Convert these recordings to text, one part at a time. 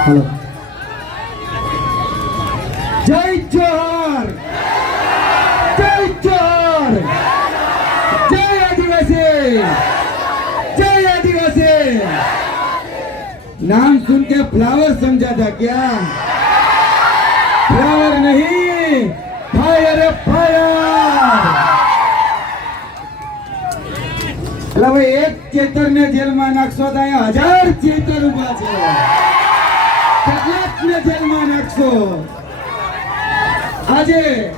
Hello જય જોહર જય જોહર જય આદિવાસી જય आदिवासी नाम सुन के फ्लावर समझा था क्या फ्लावर नहीं फायर फायर એટલે ભાઈ એક ચેતર ને જેલમાં નાખશો તો અહીંયા હજાર ચેતર ઉભા છે આજે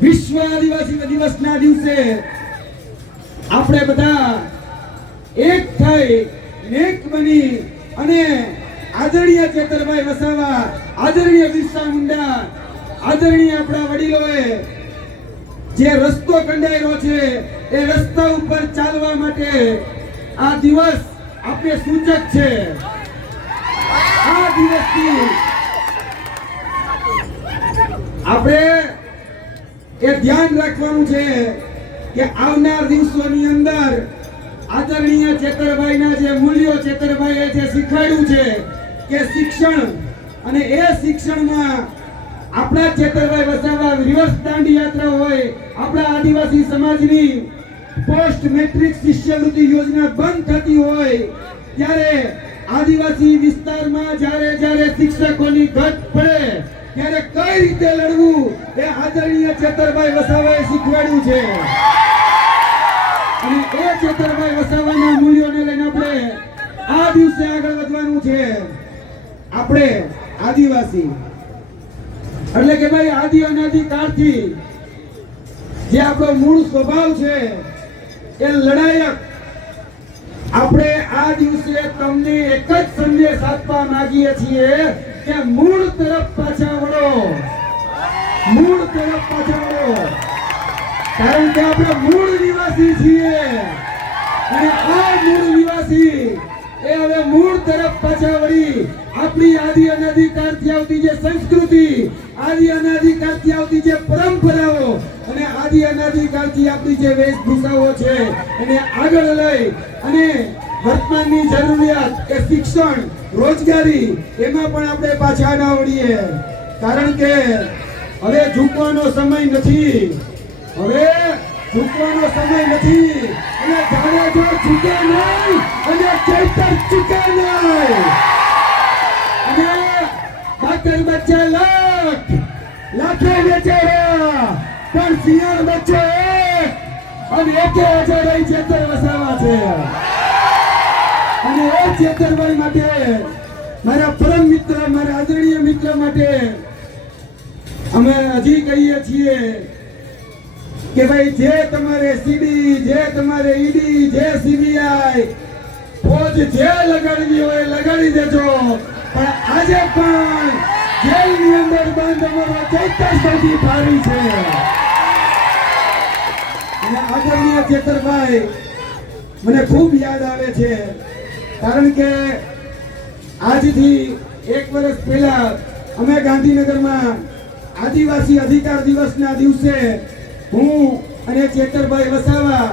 વિશ્વ આદિવાસી દિવસના દિવસે આપણે બધા એક થઈ નેક બની અને આદરણીય ચેતરભાઈ વસાવા, આદરણીય બિરસા મુંડા, આદરણીય આપણા વડીલોએ જે રસ્તો કંડાયેલો છે એ રસ્તા ઉપર ચાલવા માટે આ દિવસ આપણે સૂચક છે. આ દિવસથી આપણે એ ધ્યાન રાખવાનું છે કે આવનાર દિવસોની અંદર આદરણીય ચેતરભાઈના જે મૂલ્યો ચેતરભાઈએ જે શીખવાડ્યું છે કે શિક્ષણ અને એ શિક્ષણમાં આપણા ચેતરભાઈ વસાવા રિવર્સ દાંડી યાત્રા હોય, આપણા આદિવાસી સમાજની પોસ્ટ મેટ્રિક શિષ્યવૃત્તિ યોજના બંધ થતી હોય, ત્યારે આદિવાસી વિસ્તારમાં જ્યારે જ્યારે શિક્ષકોની ઘટ પડે ત્યારે કઈ રીતે લડવું એ આદરણીય ચેતરભાઈ વસાવાએ શીખવાડ્યું છે. અને એ ચેતરભાઈ વસાવાના મૂલ્યોને લઈને આપણે આ દિવસે આગળ વધવાનું છે. આપણે આદિવાસી, એટલે કે ભાઈ આદિ અનાદિ કાળથી જે આપણો મૂળ સ્વભાવ છે એ લડાયક. આપણે આ દિવસે તમને એક જ સંદેશ આપવા માંગીએ છીએ કે મૂળ તરફ પાછા વળો મૂળ તરફ પાછા કારણ કે આપણે મૂળ નિવાસી છીએ. અને આ મૂળ નિવાસી એ હવે મૂળ તરફ પાછા વળી આપણી આદિ અનાદિકાળથી આવતી જે સંસ્કૃતિ, આદિ અનાદિકાળથી આવતી જે પરંપરાઓ અને આદિ અનાદિકાળથી આપણી જે વેશભૂષાઓ છે એને આગળ લઈ અને વર્તમાનની જરૂરિયાત કે શિક્ષણ, રોજગારી એમાં પણ આપણે પાછા ના વળીએ. કારણ કે હવે ઝૂકવાનો સમય નથી. હવે ઝૂકવાનો સમય નથી. અને જાડેજો ઝૂકે નહીં અને ચૈતર ચૂકે નહીં. અને બાકર બચ્ચા લાખ, લાખે બેચારા પણ સિંહણ બચ્ચે અને એકે હજાર ચેતર વસાવા છે. અને એ ચેતરભાઈ માટે મારા પરમ મિત્ર, મારા આદરણીય મિત્ર માટે અમે હજી કહીએ છીએ કે ભાઈ, જે તમારે સીડી જે તમારે ઈડી જે સીબીઆઈ ફોજ જે લગાડવી હોય લગાડી દેજો. પણ આજે પણ જેલની અંદર બંધ અમારો ચૈતર સૌથી ભારી છે. અને આદરણીય ચેતરભાઈ, મને ખૂબ યાદ આવે છે. કારણ કે આજથી એક વર્ષ પહેલા અમે ગાંધીનગરમાં આદિવાસી અધિકાર દિવસના દિવસે હું અને ચેતરભાઈ વસાવા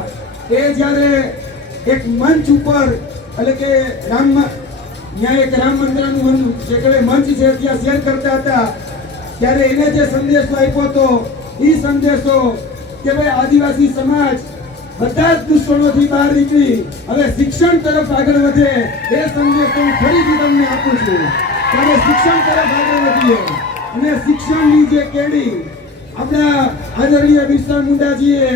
એ જ્યારે એક મંચ ઉપર, એટલે કે રામ ત્યાં એક રામ મંદિરનું જે મંચ છે ત્યાં શેર કરતા હતા, ત્યારે એને જે સંદેશો આપ્યો હતો એ સંદેશો કે ભાઈ આદિવાસી સમાજ બધા જ દૂષણોથી બહાર નીકળી, હવે શિક્ષણ તરફ આગળ વધે, એ સંદેશ હું ફરીથી તમને આપું છું. ત્યારે શિક્ષણ તરફ આગળ વધીએ. અને શિક્ષણની જે કેડી, આપણા આદરણીય બિરસા મુંડાજીએ,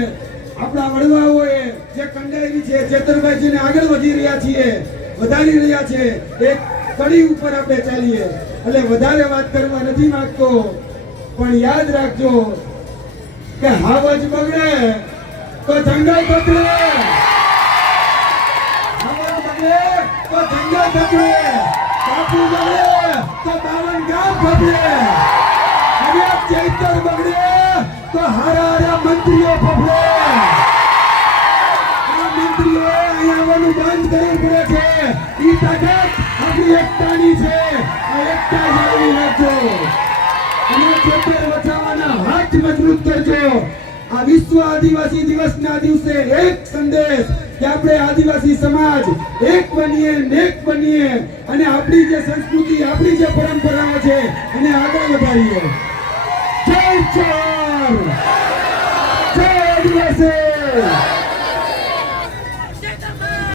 આપણા વડવાઓએ જે કંડાયેલી છે, ચેતરભાઈજીને આગળ વધી રહ્યા છીએ, વધારી રહ્યા છે એક કડી ઉપર આપણે ચાલીએ. એટલે વધારે વાત કરવા નથી માંગતો, પણ યાદ રાખજો કે હાવજ બગડે તો જંગલ બગડે હાવજ બગડે તો જંગલ બગડે બાપુ બગડે. બાવન ગામ બગડે અને ચૈતર બગડે તો હારા હારા મંત્રીઓ આ મંત્રીઓ અહીંયા આવવાનું બંધ કરવું પડે છે. ઈ તાકાત આપણી એકતાની છે. એકતા જાળવી રાખજો. અને ચેતર બચાવવાના હાથ મજબૂત કરજો. આ વિશ્વ આદિવાસી દિવસના દિવસે એક સંદેશ કે આપણે આદિવાસી સમાજ એક બનીએ નેક બનીએ અને આપણી જે સંસ્કૃતિ, આપણી જે પરંપરાઓ છે એને આગળ વધારીએ.